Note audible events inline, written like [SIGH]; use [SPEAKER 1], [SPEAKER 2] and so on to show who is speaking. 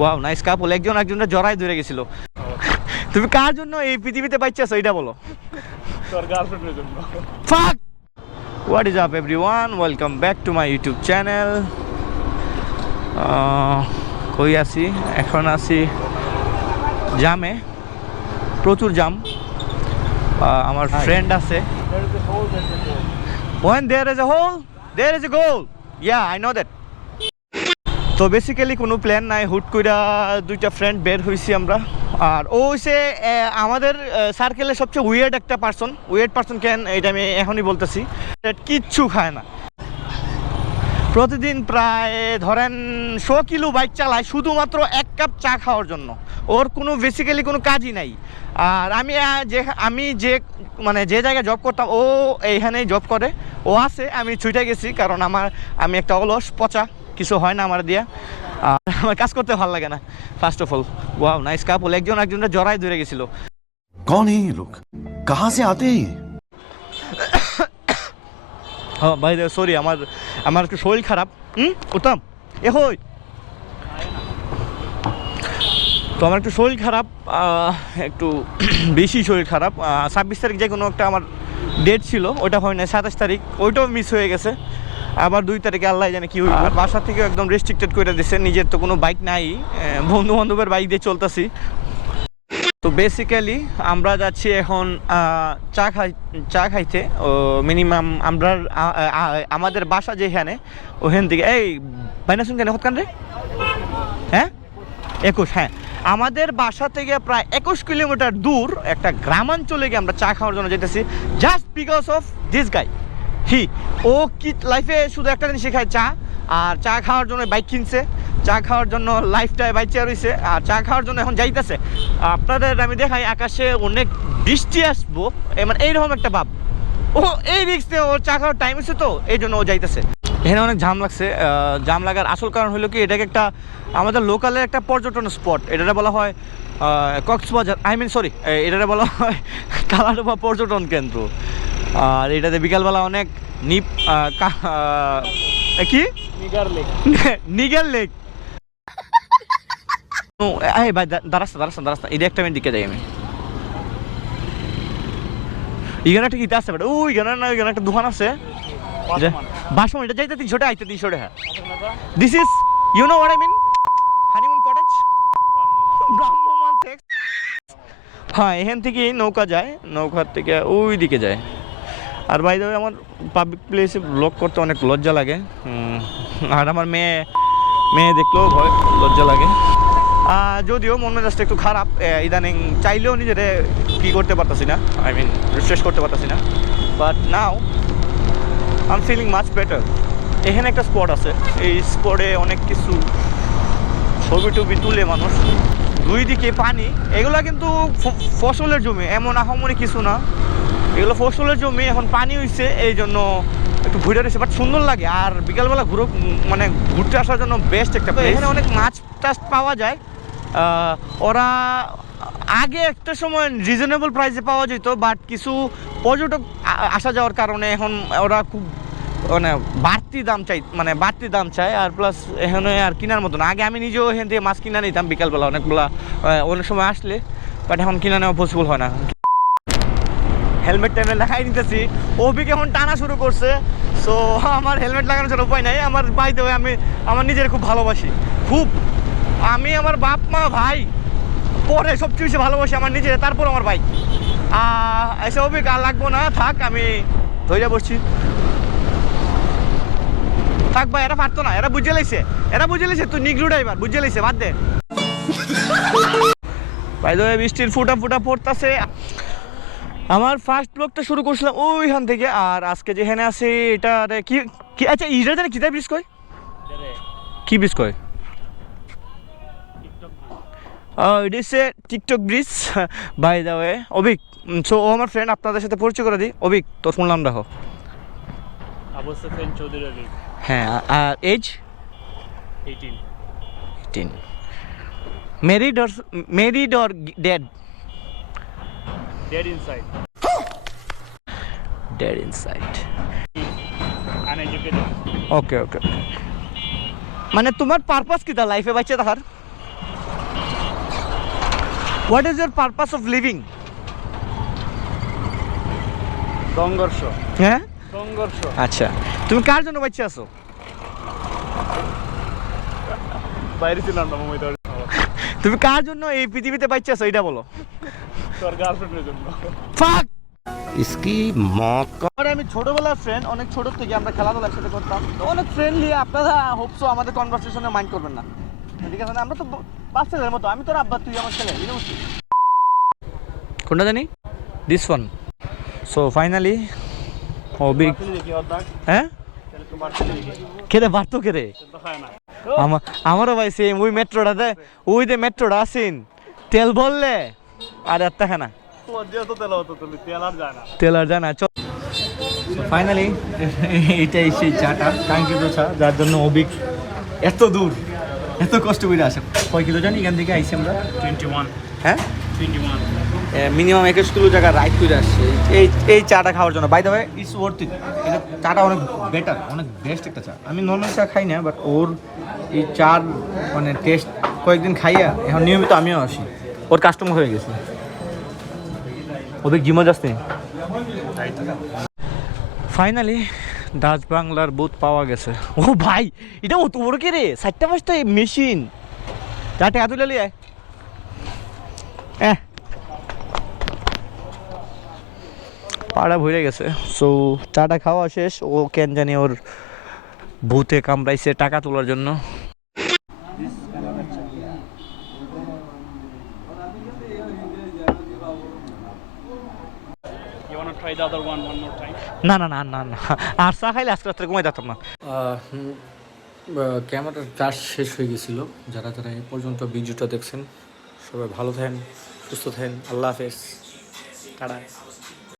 [SPEAKER 1] Wow nice couple একজন একজনটা জরাই ধরে গেছিল। তুমি কার জন্য এই পৃথিবীতে পাইছাস এইটা বলো? What is up everyone welcome to my YouTube channel কই আছি? এখন আছি জামে। প্রচুর জাম। আমার ফ্রেন্ড আছে। When there is a hole there is a goal ya I know that তো বেসিক্যালি কোনো প্ল্যান নাই হুট কইরা দুইটা ফ্রেন্ড বের হয়েছি আমরা। আর ও আহ, আমাদের সার্কেলের সবচেয়ে উইয়ার্ড একটা পার্সন উইয়ার্ড পার্সন কেন? এটা আমি এখনই বলতেছি। কিচ্ছু খায় না। প্রতিদিন প্রায় ধরেন শো কিলো বাইক চালায় শুধুমাত্র এক কাপ চা খাওয়ার জন্য। ওর কোনো বেসিক্যালি কোনো কাজই নাই। আর আমি যে আমি যে মানে যে জায়গায় জব করতাম ও এইখানেই জব করে। ও আছে আমি ছুটে গেছি কারণ আমার আমি একটা অলস পচা। কিছু হয় না আমার দিয়া। আর আমার কাজ করতে ভালো লাগে না first of all wow nice couple একজন একজনটা জড়ায় ধরে গেছিল। কোন এই লোক? কাহা সে আতে? [COUGHS] হ্যাঁ ভাই সরি আমার আমার একটু শরীর খারাপ। হুম উত্তম এ হই। তো আমার একটু শরীর খারাপ একটু [COUGHS] বেশি শরীর খারাপ। ছাব্বিশ তারিখ যে কোনো একটা আমার ডেট ছিল ওটা হয় না সাতাশ তারিখ। ওইটাও মিস হয়ে গেছে। আবার দুই তারিখে আল্লাহ জানে কি হইবে। বাসা থেকে একদম রেস্ট্রিক্টেড করে দিছে, নিজের তো কোনো বাইক নাই বন্ধু বান্ধবের বাইক দিয়ে চলতেছি। তো বেসিক্যালি আমরা যাচ্ছি এখন চা খাই, চা খাইতে। ও মিনিমাম আমরা আমাদের বাসা যেখানে ওখান থেকে, এই, বাইনা শুন কেন, হতকান রে? হ্যাঁ? একুশ হ্যাঁ। আমাদের বাসা থেকে প্রায় একুশ কিলোমিটার দূর একটা গ্রামাঞ্চলে গিয়ে আমরা চা খাওয়ার জন্য যেতেছি just because of this guy he, ও কি লাইফে শুধু একটা জিনিস শেখায়, চা। আর চা খাওয়ার জন্য বাইক কিনছে। চা খাওয়ার জন্য লাইফটায় চেয়ার হয়েছে আর চা খাওয়ার জন্য এখন যাইতেছে। আপনাদের আমি দেখাই, আকাশে অনেক বৃষ্টি আসব। মানে এইরকম একটা ভাব। ও, এই রিক্স নিয়ে ওর চা খাওয়ার টাইম হচ্ছে তো, এই জন্য ও যাইতেছে। এখানে অনেক জাম লাগছে। জাম লাগার আসল কারণ হলো কি, এটাকে একটা আমাদের লোকালের একটা পর্যটন স্পট এটাকে বলা হয় কক্সবাজার আই মিন সরি এটাকে বলা হয় কালাডোবা পর্যটন কেন্দ্র। আর এটাতে বিকালবেলা অনেক নিপ কি নিগার লেক নিগেল লেক ও, এই ভাই দা- দাঁড়াস না, দাঁড়াস না, দাঁড়াস এই একটা মিনিট দিকে যাই আমি। এখানে একটা গীতা আছে বাট ওই না ওইখানে একটা দোকান আছে। বাসমন। এটা যাইতে তিনশো টাকা আইতে তিনশো টাকা। This is you know what I mean honeymoon cottage ব্রাহ্মমান সেক্স হ্যাঁ এখান থেকে নৌকা যায় নৌকার থেকে ওই দিকে যায়। আর বাই দ্য আমার পাবলিক প্লেসে ব্লগ করতে অনেক লজ্জা লাগে। আর আমার মেয়ে মেয়ে দেখলেও ভয় লজ্জা লাগে। যদিও মন মেজাজটা একটু খারাপ ইদানিং চাইলেও নিজেরে কি করতে পারতাছি না। আই মিন রিফ্রেশ করতে পারতাছি না। But now I am feeling much better এখানে একটা স্পট আছে। এই স্পটে অনেক কিছু ছবি টবি তুলে মানুষ। দুই দিকে পানি এগুলা কিন্তু ফসলের জমি এমন আহামরি কিছু না। এগুলো ফসলের জমি এখন পানি হইছে এই জন্য একটু ঘুরে রয়েছে বাট সুন্দর লাগে। আর বিকালবেলা ঘুরো মানে ঘুরতে আসার জন্য বেস্ট একটা। এখানে অনেক মাছ টাছ পাওয়া যায়। ওরা আগে একটা সময় রিজনেবল প্রাইসে পাওয়া যেত বাট কিছু পর্যটক আসা যাওয়ার কারণে এখন ওরা খুব মানে বাড়তি দাম চাই মানে বাড়তি দাম চায়। আর প্লাস এখানে আর কেনার মতন আগে আমি নিজেও এখান থেকে মাছ কিনা নিতাম বিকালবেলা অনেকগুলা অনেক সময় আসলে বাট এখন কিনা নেওয়া পসিবল হয় না। হেলমেট টেলমেট লাগাই নিতেছি অভিক এখন টানা শুরু করছে। সো আমার হেলমেট লাগানোর জন্য উপায় নাই। আমার হয়ে আমি আমার নিজের খুব ভালোবাসি। খুব। আমি আমার বাপ মা ভাই পরে সবচেয়ে বেশি ভালোবাসি আমার নিজের তারপর আমার ভাই। এসে অভিক আর লাগবো না। থাক আমি ধৈর্য বসছি থাক ভাই এরা পারতো না। এরা বুঝে লাইছে। এরা বুঝে লাইছে তুই নিগলু ড্রাইভার বুঝে লাইছে বাদ দে। [LAUGHS] ভাই বৃষ্টির ফুটা ফুটা পড়তাছে। আমার ফার্স্ট ব্লগটা শুরু করছিলাম ওইখান থেকে আর আজকে যেখানে আছে এটা কি কি আচ্ছা ইটা জানে কিতা ব্রিজ কয় কি ব্রিজ কয় it is a TikTok bridge by the way Abhik so ও আমার ফ্রেন্ড আপনাদের সাথে পরিচয় করে দিই। অভিক তো শুনলাম রাখো
[SPEAKER 2] আবু সেফেন চৌধুরী আলী
[SPEAKER 1] হ্যাঁ আর age eighteen married or married or dead dead inside dead inside uneducated okay okay মানে তোমার পারপাস কিটা লাইফে বাচ্চা থাকার what is your purpose of living সংঘর্ষ। হ্যাঁ? সংঘর্ষ। আচ্ছা। তুমি কার জন্য বাচ্চা আছো? বাইরে ছিলাম না তুমি কার জন্য এই পৃথিবীতে বাচ্চা আছো? এটা বলো।
[SPEAKER 2] তোর গার্লফ্রেন্ডের জন্য।
[SPEAKER 1] আমি ছোটবেলার ফ্রেন্ড অনেক ছোট থেকে আমরা খেলাধুলা একসাথে করতাম। অনেক ফ্রেন্ডলি আপনারা হোপসো আমাদের কনভারসেশনে মাইন্ড করবেন না। ঠিক আছে আমরা তো বাচ্চাদের মতো আমি তোর আব্বা তুই আমার ছেলে কোনটা জানি? দিস ওয়ান সো ফাইনালি ও বিগ হ্যাঁ? কেরে বাড়তো কেরে আমার আমারও ভাই সেম ওই মেট্রোটা দে ওই যে মেট্রোটা আসিন। তেল বললে আর তেল আর যায় না। তেল আর জানা চল। ফাইনালি [LAUGHS] এইটাই সেই চাটা। কাঙ্ক্ষিত চা যার জন্য অবিক এত দূর এত কষ্ট করে আসে। কয় কিলো জানি এখান থেকে আইসি আমরা? টোয়েন্টি ওয়ান হ্যাঁ? টোয়েন্টি ওয়ান মিনিমাম একুশ কিলো জায়গা রাইড করে আসছে। এই এই চাটা খাওয়ার জন্য। By the way it's worth it এটা চাটা অনেক বেটার অনেক বেস্ট একটা চা। আমি নর্মাল চা খাই না বাট ওর এই চার মানে টেস্ট কয়েকদিন খাইয়া এখন নিয়মিত আমিও আসি। ওর কাস্টমার হয়ে গেছে। ওদের জিমও যাচ্ছে ফাইনালি ডাচ বাংলার বুথ পাওয়া গেছে। ও ভাই, এটা অত বড় কে রে? চারটা পাঁচটা মেশিন চারটে লেলি আয়। এহ। পাড়া ভরে গেছে। সো চাটা খাওয়া শেষ। ও কেন জানি ওর ভূতে কামড়াইছে টাকা তোলার জন্য।
[SPEAKER 2] Try the other one one more time?
[SPEAKER 1] না না না না না। আর চা খাইলে আজকে রাত্রে ঘুমাই যেতাম না। ক্যামেরার চার্জ শেষ হয়ে গেছিল। যারা যারা এই পর্যন্ত ভিডিওটা দেখছেন সবাই ভালো থাকেন সুস্থ থাকেন। আল্লাহ হাফেজ। টাটা।